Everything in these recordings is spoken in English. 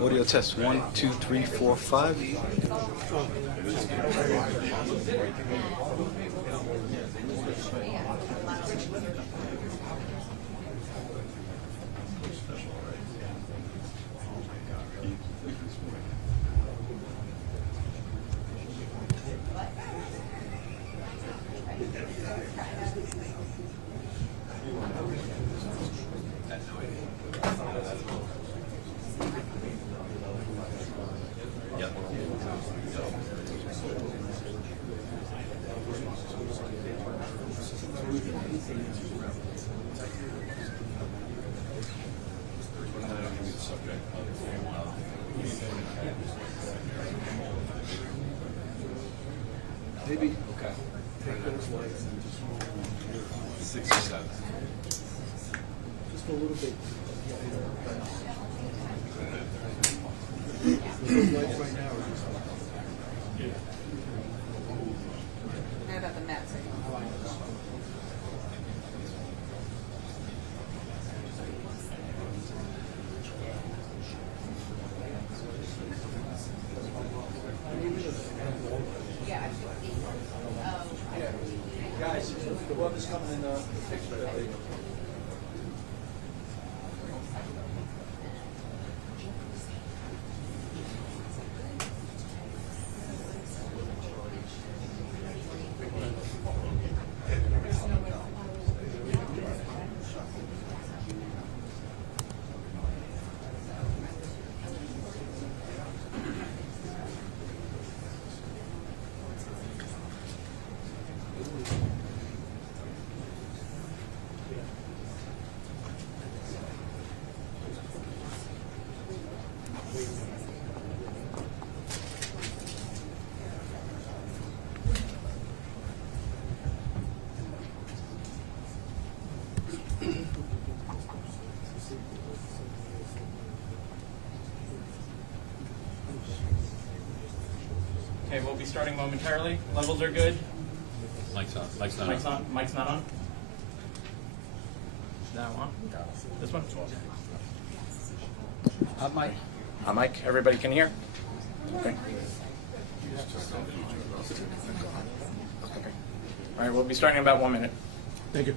Audio test 1, 2, 3, 4, 5. Maybe, okay. Take those lights and just 6 or 7. Just a little bit. Those lights right now are just. How about the mats? Guys, the one that's coming in the picture. Okay, we'll be starting momentarily. Levels are good. Mic's on. Mic's not Mic's on. on. Mic's not on. Now on. This one. Mic. Everybody can hear. Okay. All right, we'll be starting in about 1 minute. Thank you.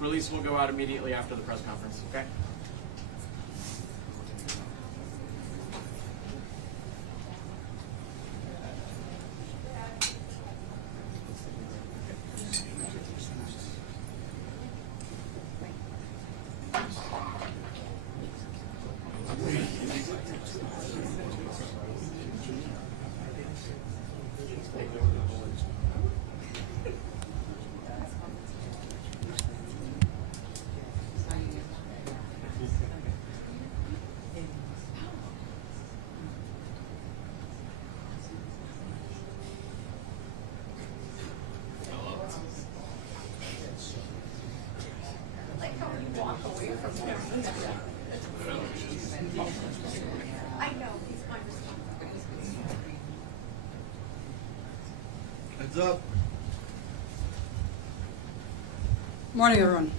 Release will go out immediately after the press conference, okay? I know, he's my responsibility. Heads up. Morning, everyone.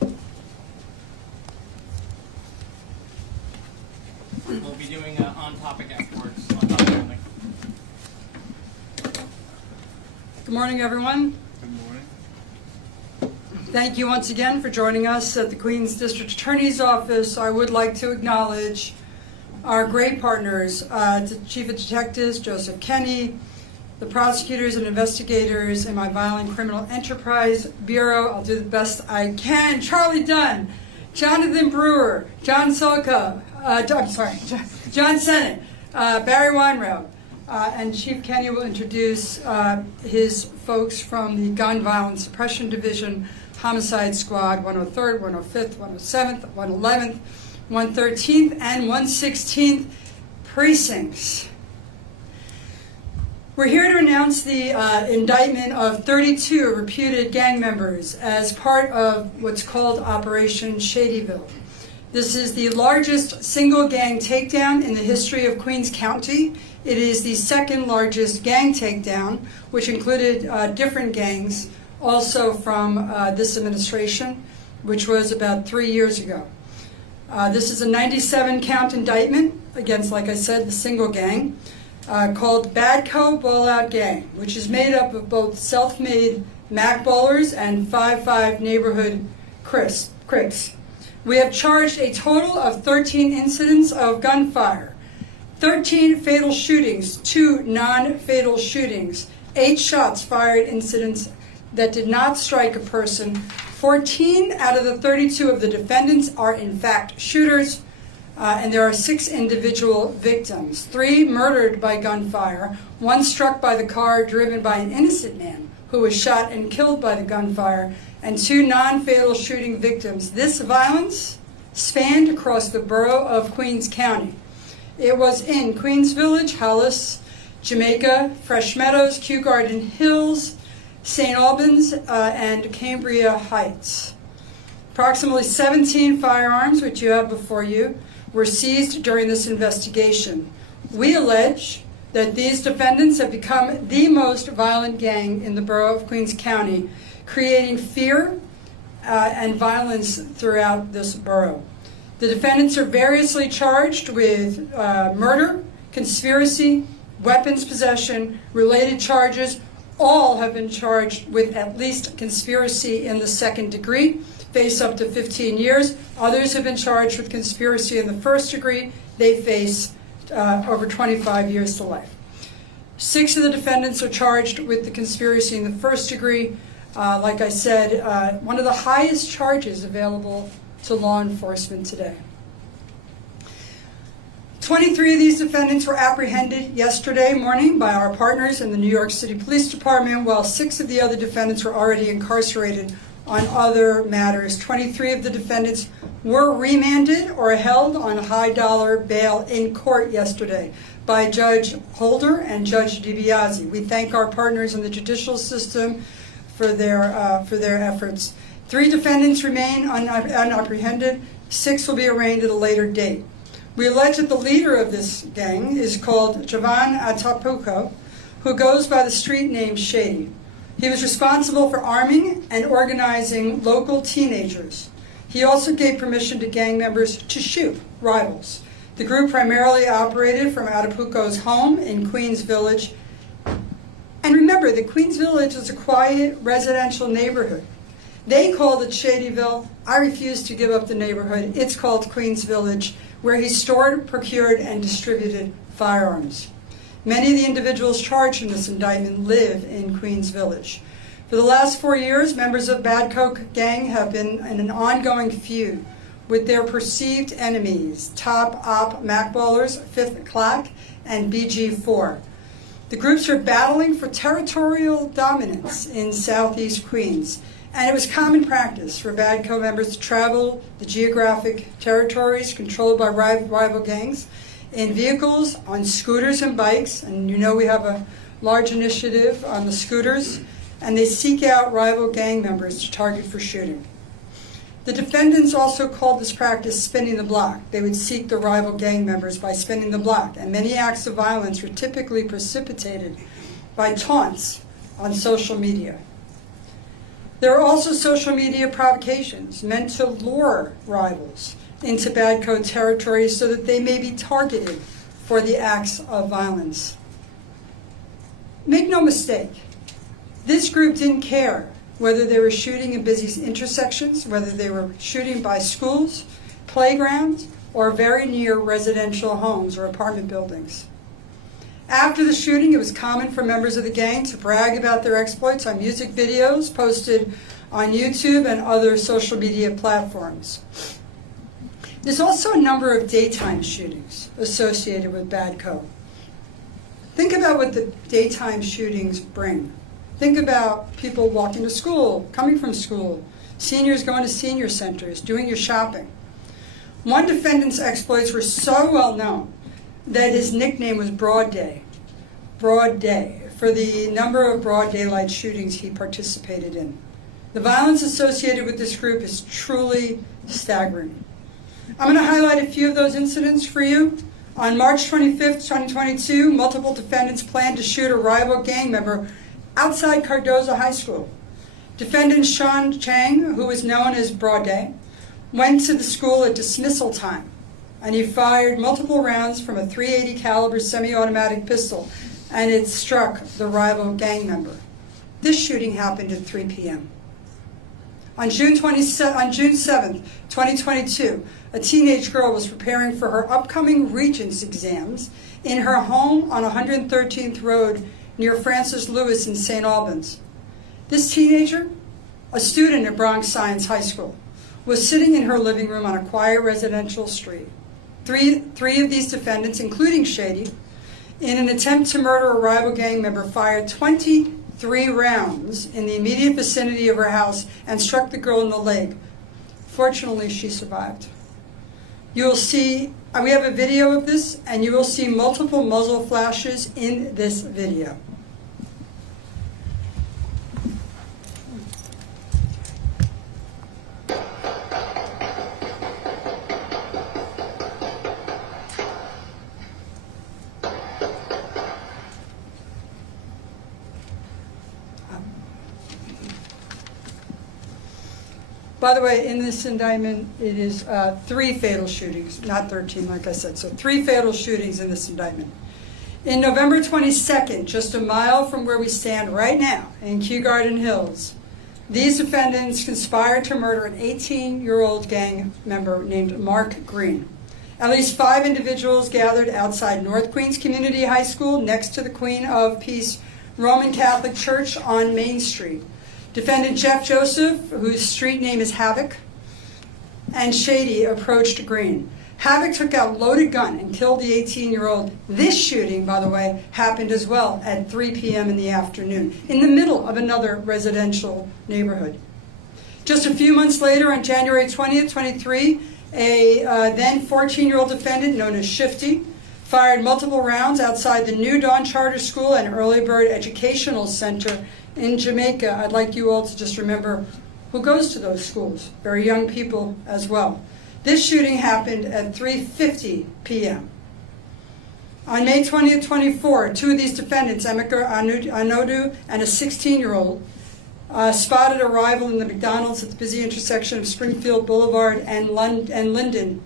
We'll be doing on topic afterwards. On topic only. Good morning, everyone. Good morning. Thank you once again for joining us at the Queens District Attorney's Office. I would like to acknowledge our great partners, the Chief of Detectives, Joseph Kenny, the prosecutors and investigators in my Violent Criminal Enterprise Bureau. I'll do the best I can. Charlie Dunn, Jonathan Brewer, John Sulka, John Sennett, Barry Weinraub, and Chief Kenny will introduce his folks from the Gun Violence Suppression Division, Homicide Squad, 103rd, 105th, 107th, 111th, 113th, and 116th precincts. We're here to announce the indictment of 32 reputed gang members as part of what's called Operation Shadyville. This is the largest single gang takedown in the history of Queens County. It is the second largest gang takedown, which included different gangs also from this administration, which was about 3 years ago. This is a 97 count indictment against, like I said, the single gang called Badco Ball-Out Gang, which is made up of both self-made Mac ballers and 5-5 neighborhood cricks. We have charged a total of 13 incidents of gunfire, 13 fatal shootings, 2 non-fatal shootings, 8 shots fired incidents that did not strike a person. 14 out of the 32 of the defendants are in fact shooters, and there are 6 individual victims, 3 murdered by gunfire, 1 struck by the car driven by an innocent man who was shot and killed by the gunfire, and 2 non-fatal shooting victims. This violence spanned across the borough of Queens County. It was in Queens Village, Hollis, Jamaica, Fresh Meadows, Kew Garden Hills, St. Albans, and Cambria Heights. Approximately 17 firearms, which you have before you, were seized during this investigation. We allege that these defendants have become the most violent gang in the borough of Queens County, creating fear and violence throughout this borough. The defendants are variously charged with murder, conspiracy, weapons possession, related charges. All have been charged with at least conspiracy in the second degree, face up to 15 years. Others have been charged with conspiracy in the first degree. They face over 25 years to life. 6 of the defendants are charged with the conspiracy in the first degree. Like I said, one of the highest charges available to law enforcement today. 23 of these defendants were apprehended yesterday morning by our partners in the New York City Police Department, while 6 of the other defendants were already incarcerated on other matters. 23 of the defendants were remanded or held on high-dollar bail in court yesterday by Judge Holder and Judge DiBiase. We thank our partners in the judicial system for their efforts. 3 defendants remain unapprehended. 6 will be arraigned at a later date. We allege that the leader of this gang is called Javan Atapuco, who goes by the street name Shady. He was responsible for arming and organizing local teenagers. He also gave permission to gang members to shoot rivals. The group primarily operated from Atapuco's home in Queens Village. And remember that Queens Village is a quiet residential neighborhood. They called it Shadyville. I refuse to give up the neighborhood. It's called Queens Village, where he stored, procured, and distributed firearms. Many of the individuals charged in this indictment live in Queens Village. For the last 4 years, members of Badco gang have been in an ongoing feud with their perceived enemies, Top Op Macballers, 5th Clack, and BG4. The groups are battling for territorial dominance in southeast Queens, and it was common practice for Badco members to travel the geographic territories controlled by rival gangs in vehicles, on scooters and bikes, and you know we have a large initiative on the scooters, and they seek out rival gang members to target for shooting. The defendants also called this practice spinning the block. They would seek the rival gang members by spinning the block, and many acts of violence were typically precipitated by taunts on social media. There are also social media provocations meant to lure rivals into Badco territory so that they may be targeted for the acts of violence. Make no mistake, this group didn't care whether they were shooting in busy intersections, whether they were shooting by schools, playgrounds, or very near residential homes or apartment buildings. After the shooting, it was common for members of the gang to brag about their exploits on music videos posted on YouTube and other social media platforms. There's also a number of daytime shootings associated with Badco. Think about what the daytime shootings bring. Think about people walking to school, coming from school, seniors going to senior centers, doing your shopping. One defendant's exploits were so well known that his nickname was Broad Day. Broad Day. for the number of broad daylight shootings he participated in. The violence associated with this group is truly staggering. I'm going to highlight a few of those incidents for you. On March 25th, 2022, multiple defendants planned to shoot a rival gang member outside Cardozo High School. Defendant Sean Chang, who was known as Broad Day, went to the school at dismissal time, and he fired multiple rounds from a .380 caliber semi-automatic pistol, and it struck the rival gang member. This shooting happened at 3 p.m. On June 7th, 2022, a teenage girl was preparing for her upcoming Regents exams in her home on 113th Road near Francis Lewis in St. Albans. This teenager, a student at Bronx Science High School, was sitting in her living room on a quiet residential street. Three of these defendants, including Shady, in an attempt to murder a rival gang member, fired 23 rounds in the immediate vicinity of her house and struck the girl in the leg. Fortunately, she survived. You will see, we have a video of this, and you will see multiple muzzle flashes in this video. By the way, in this indictment, it is 3 fatal shootings, not 13, like I said. So 3 fatal shootings in this indictment. In November 22nd, just a mile from where we stand right now in Kew Garden Hills, these defendants conspired to murder an 18-year-old gang member named Mark Green. At least 5 individuals gathered outside North Queens Community High School next to the Queen of Peace Roman Catholic Church on Main Street. Defendant Jeff Joseph, whose street name is Havoc, and Shady approached Green. Havoc took out a loaded gun and killed the 18-year-old. This shooting, by the way, happened as well at 3 p.m. in the afternoon, in the middle of another residential neighborhood. Just a few months later, on January 20th, 23, a then 14-year-old defendant known as Shifty fired multiple rounds outside the New Dawn Charter School and Early Bird Educational Center in Jamaica. I'd like you all to just remember who goes to those schools, very young people as well. This shooting happened at 3:50 p.m. On May 20th, 24, 2 of these defendants, Emeka Anodu and a 16-year-old, spotted a rival in the McDonald's at the busy intersection of Springfield Boulevard and Linden.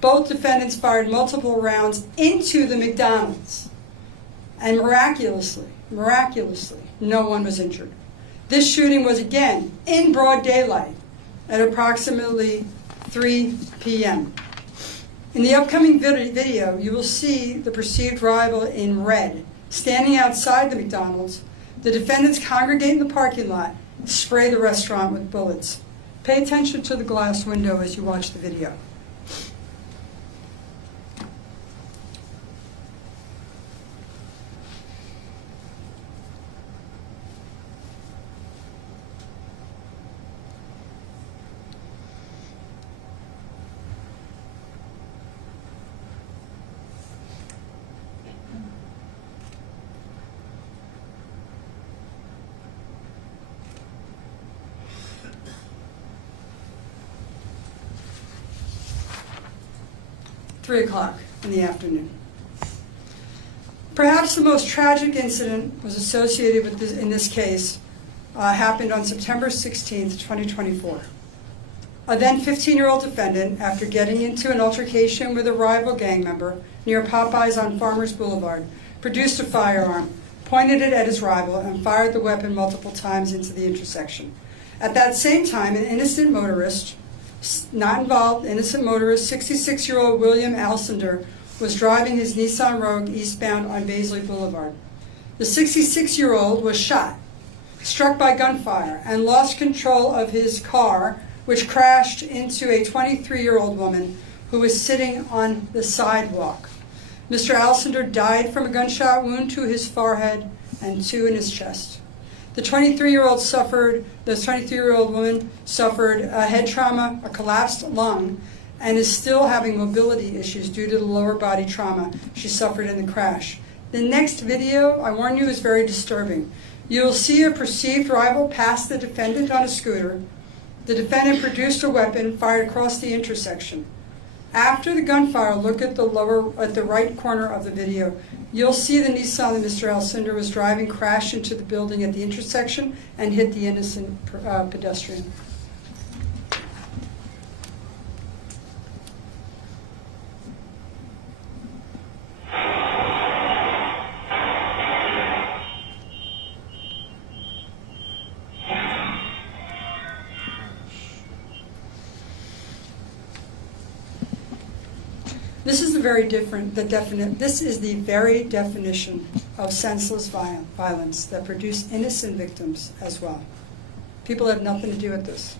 Both defendants fired multiple rounds into the McDonald's, and miraculously, no one was injured. This shooting was again in broad daylight at approximately 3 p.m. In the upcoming video, you will see the perceived rival in red standing outside the McDonald's. The defendants congregate in the parking lot, spray the restaurant with bullets. Pay attention to the glass window as you watch the video. Three o'clock in the afternoon. Perhaps the most tragic incident was associated with in this case happened on September 16th, 2024. A then 15-year-old defendant, after getting into an altercation with a rival gang member near Popeyes on Farmers Boulevard, produced a firearm, pointed it at his rival, and fired the weapon multiple times into the intersection. At that same time, an innocent motorist, not involved, innocent motorist, 66-year-old William Alcindor, was driving his Nissan Rogue eastbound on Baisley Boulevard. The 66-year-old was shot, struck by gunfire, and lost control of his car, which crashed into a 23-year-old woman who was sitting on the sidewalk. Mr. Alcindor died from a gunshot wound to his forehead and 2 in his chest. The 23-year-old woman suffered a head trauma, a collapsed lung, and is still having mobility issues due to the lower body trauma she suffered in the crash. The next video, I warn you, is very disturbing. You'll see a perceived rival pass the defendant on a scooter. The defendant produced a weapon, fired across the intersection. After the gunfire, look at the right corner of the video. You'll see the Nissan that Mr. Alcindor was driving crash into the building at the intersection and hit the innocent pedestrian. This is the very This is the very definition of senseless violence that produce innocent victims as well. People have nothing to do with this.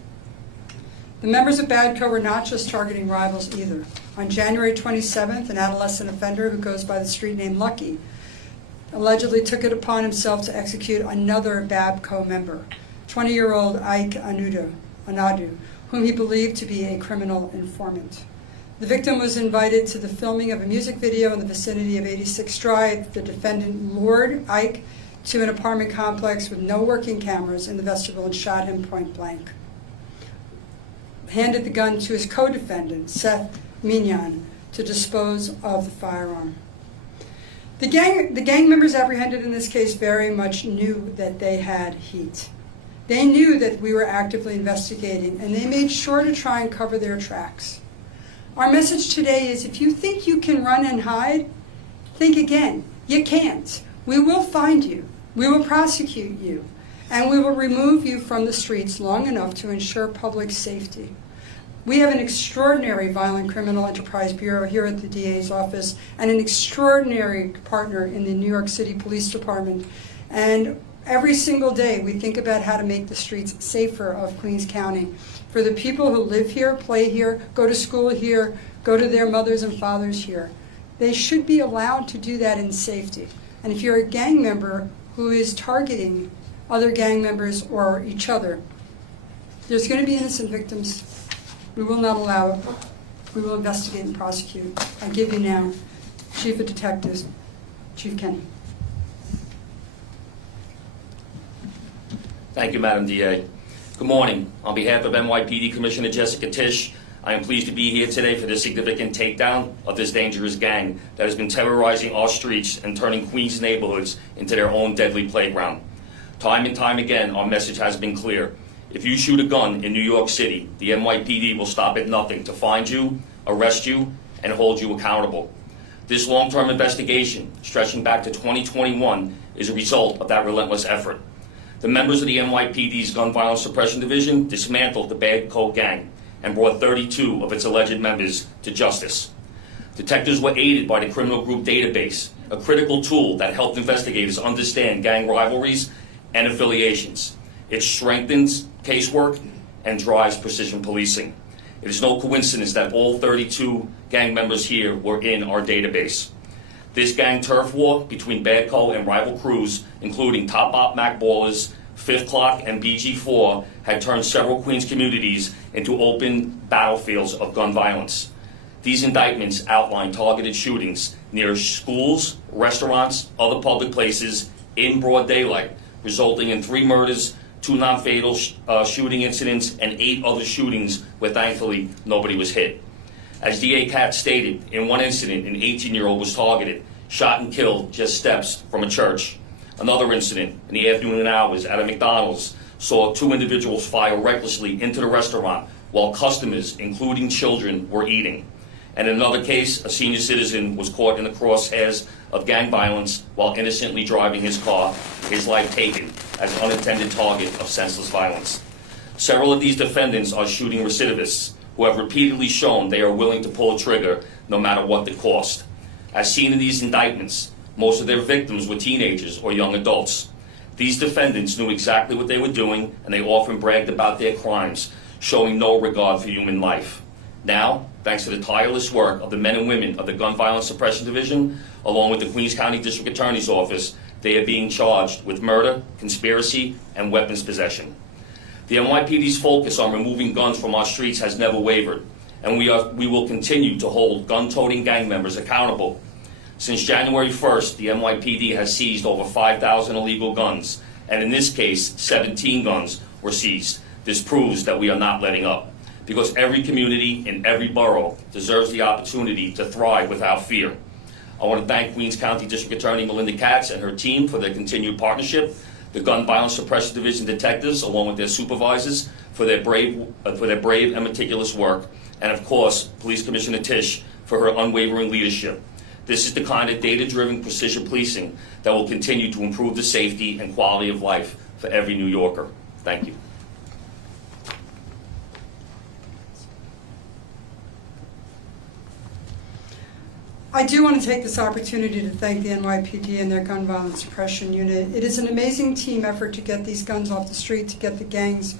The members of BADCO were not just targeting rivals either. On January 27th, an adolescent offender who goes by the street name Lucky allegedly took it upon himself to execute another BADCO member, 20-year-old Ike Anadu, whom he believed to be a criminal informant. The victim was invited to the filming of a music video in the vicinity of 86th Drive. The defendant lured Ike to an apartment complex with no working cameras in the vestibule and shot him point blank. Handed the gun to his co-defendant, Seth Mignon, to dispose of the firearm. The gang members apprehended in this case very much knew that they had heat. They knew that we were actively investigating, and they made sure to try and cover their tracks. Our message today is, if you think you can run and hide, think again. You can't. We will find you. We will prosecute you. And we will remove you from the streets long enough to ensure public safety. We have an extraordinary Violent Criminal Enterprise Bureau here at the DA's office and an extraordinary partner in the New York City Police Department. And every single day we think about how to make the streets safer of Queens County for the people who live here, play here, go to school here, go to their mothers and fathers here. They should be allowed to do that in safety. And if you're a gang member who is targeting other gang members or each other, there's going to be innocent victims. We will not allow it. We will investigate and prosecute. I give you now Chief of Detectives, Chief Kenny. Thank you, Madam DA. Good morning. On behalf of NYPD Commissioner Jessica Tisch, I am pleased to be here today for the significant takedown of this dangerous gang that has been terrorizing our streets and turning Queens neighborhoods into their own deadly playground. Time and time again, our message has been clear. If you shoot a gun in New York City, the NYPD will stop at nothing to find you, arrest you, and hold you accountable. This long-term investigation, stretching back to 2021, is a result of that relentless effort. The members of the NYPD's Gun Violence Suppression Division dismantled the BADCO gang and brought 32 of its alleged members to justice. Detectives were aided by the Criminal Group Database, a critical tool that helped investigators understand gang rivalries and affiliations. It strengthens casework and drives precision policing. It is no coincidence that all 32 gang members here were in our database. This gang turf war between BADCO and rival crews, including Top Op Mac Ballers, Fifth Clock, and BG4, had turned several Queens communities into open battlefields of gun violence. These indictments outline targeted shootings near schools, restaurants, other public places in broad daylight, resulting in 3 murders, 2 non-fatal shooting incidents, and 8 other shootings where thankfully nobody was hit. As DA Katz stated, in one incident, an 18-year-old was targeted, shot and killed just steps from a church. Another incident, in the afternoon hours at a McDonald's, saw 2 individuals fire recklessly into the restaurant while customers, including children, were eating. And in another case, a senior citizen was caught in the crosshairs of gang violence while innocently driving his car, his life taken as an unintended target of senseless violence. Several of these defendants are shooting recidivists who have repeatedly shown they are willing to pull a trigger no matter what the cost. As seen in these indictments, most of their victims were teenagers or young adults. These defendants knew exactly what they were doing, and they often bragged about their crimes, showing no regard for human life. Now, thanks to the tireless work of the men and women of the Gun Violence Suppression Division, along with the Queens County District Attorney's Office, they are being charged with murder, conspiracy, and weapons possession. The NYPD's focus on removing guns from our streets has never wavered, and we will continue to hold gun-toting gang members accountable. Since January 1st, the NYPD has seized over 5,000 illegal guns, and in this case, 17 guns were seized. This proves that we are not letting up, because every community in every borough deserves the opportunity to thrive without fear. I want to thank Queens County District Attorney Melinda Katz and her team for their continued partnership, the Gun Violence Suppression Division detectives, along with their supervisors, for their brave and meticulous work, and of course, Police Commissioner Tisch for her unwavering leadership. This is the kind of data-driven precision policing that will continue to improve the safety and quality of life for every New Yorker. Thank you. I do want to take this opportunity to thank the NYPD and their gun violence suppression unit. It is an amazing team effort to get these guns off the street, to get the gangs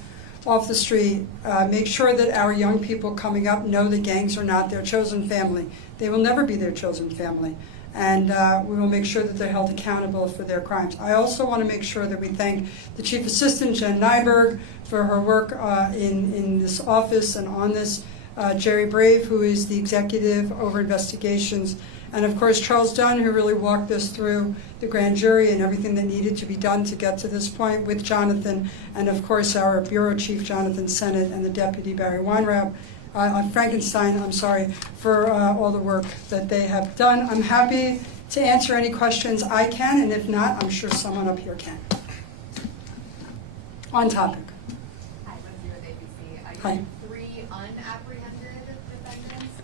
off the street, make sure that our young people coming up know the gangs are not their chosen family. They will never be their chosen family. And we will make sure that they're held accountable for their crimes. I also want to make sure that we thank the Chief Assistant, Jen Nyberg, for her work in this office and on this. Jerry Brave, who is the executive over investigations, and of course Charles Dunn, who really walked us through the grand jury and everything that needed to be done to get to this point with Jonathan, and of course our Bureau Chief Jonathan Sennett and the Deputy Barry Frankenstein, for all the work that they have done. I'm happy to answer any questions I can, and if not, I'm sure someone up here can. On topic. Hi, Lindsay with ABC. Hi. Unapprehended defendants.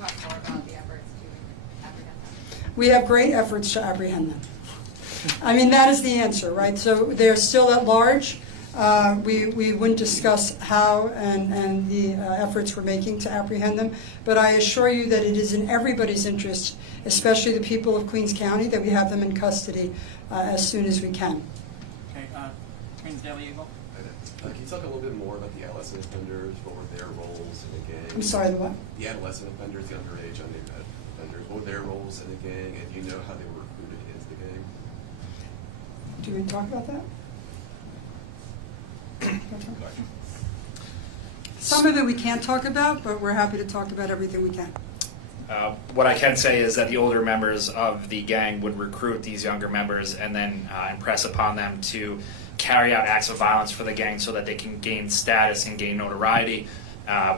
Talk more about the efforts to apprehend them. We have great efforts to apprehend them. I mean, that is the answer, right? So they're still at large. We wouldn't discuss how and the efforts we're making to apprehend them, but I assure you that it is in everybody's interest, especially the people of Queens County, that we have them in custody as soon as we can. Okay, Queens Daily Eagle. Can you talk a little bit more about the adolescent offenders? What were their roles in the gang? I'm sorry, the what? The adolescent offenders, the underage offenders, what were their roles in the gang, and do you know how they were recruited into the gang? Do we talk about that? Some of it we can't talk about, but we're happy to talk about everything we can. What I can say is that the older members of the gang would recruit these younger members and then impress upon them to carry out acts of violence for the gang so that they can gain status and gain notoriety,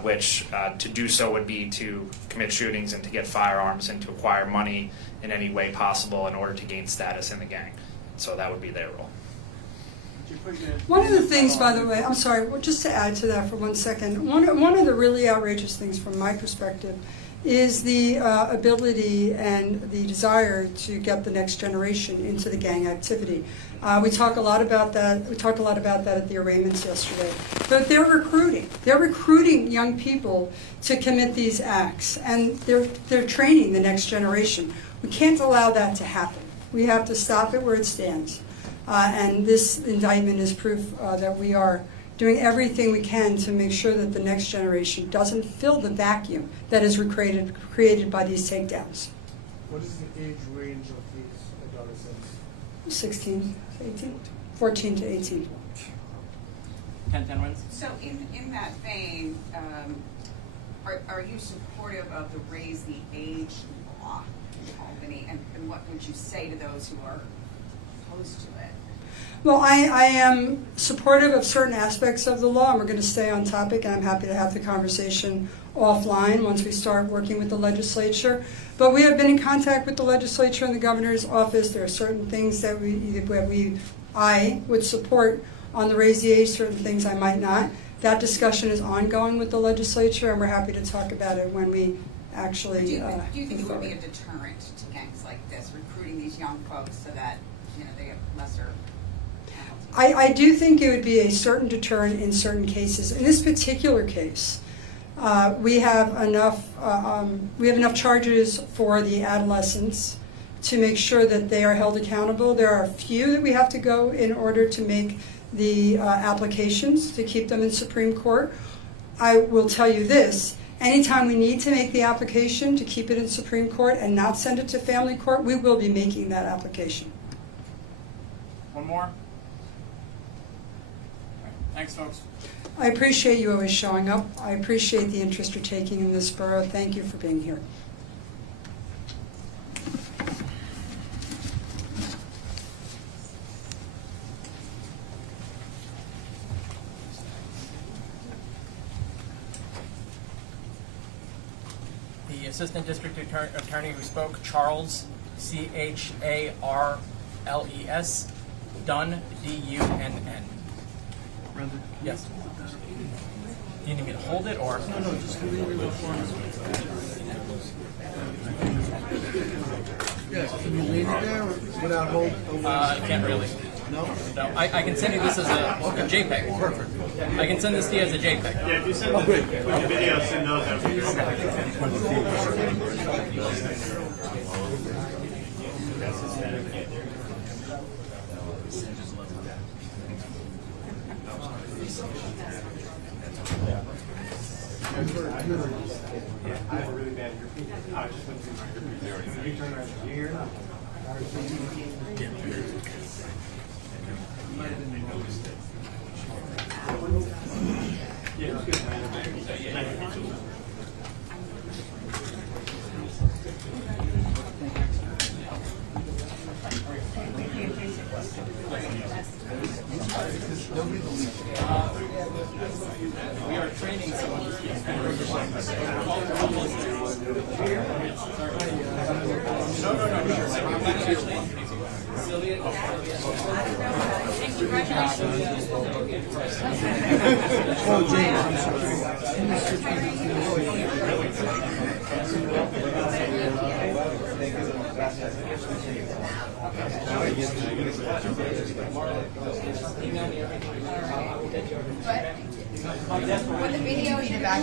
which to do so would be to commit shootings and to get firearms and to acquire money in any way possible in order to gain status in the gang. So that would be their role. One of the things, by the way, I'm sorry, well, just to add to that for 1 second, one of the really outrageous things from my perspective is the ability and the desire to get the next generation into the gang activity. We talk a lot about that. We talked a lot about that at the arraignments yesterday. But they're recruiting. They're recruiting young people to commit these acts, and they're training the next generation. We can't allow that to happen. We have to stop it where it stands. And this indictment is proof that we are doing everything we can to make sure that the next generation doesn't fill the vacuum that is created by these takedowns. What is the age range of these adolescents? 16 to 18, 14 to 18. 10 wins. So in that vein, are you supportive of the Raise the Age law in Albany, and what would you say to those who are opposed to it? Well, I am supportive of certain aspects of the law, and we're going to stay on topic, and I'm happy to have the conversation offline once we start working with the legislature. But we have been in contact with the legislature and the governor's office. There are certain things that I would support on the Raise the Age, certain things I might not. That discussion is ongoing with the legislature, and we're happy to talk about it when we actually do you think it would be a deterrent to gangs like this, recruiting these young folks so that they get lesser? I do think it would be a certain deterrent in certain cases. In this particular case, we have enough charges for the adolescents to make sure that they are held accountable. There are a few that we have to go in order to make the applications to keep them in Supreme Court. I will tell you this: anytime we need to make the application to keep it in Supreme Court and not send it to family court, we will be making that application. One more. Thanks, folks. I appreciate you always showing up. I appreciate the interest you're taking in this borough. Thank you for being here. the Assistant District Attorney who spoke, Charles, C-H-A-R-L-E-S, Dunn, D-U-N-N. Yes. Do you need me to hold it, or? No, just read the form. Yes, can you read it there without hold? Can't really. No? No, I can send you this as a JPEG. Perfect. I can send this to you as a JPEG. Yeah, if you send the video, send those out. I have a really bad earpiece. I just went through my earpiece. You turn around here. Yeah, it's good. We are training someone. Oh, James, I'm sorry. With the video, you're back.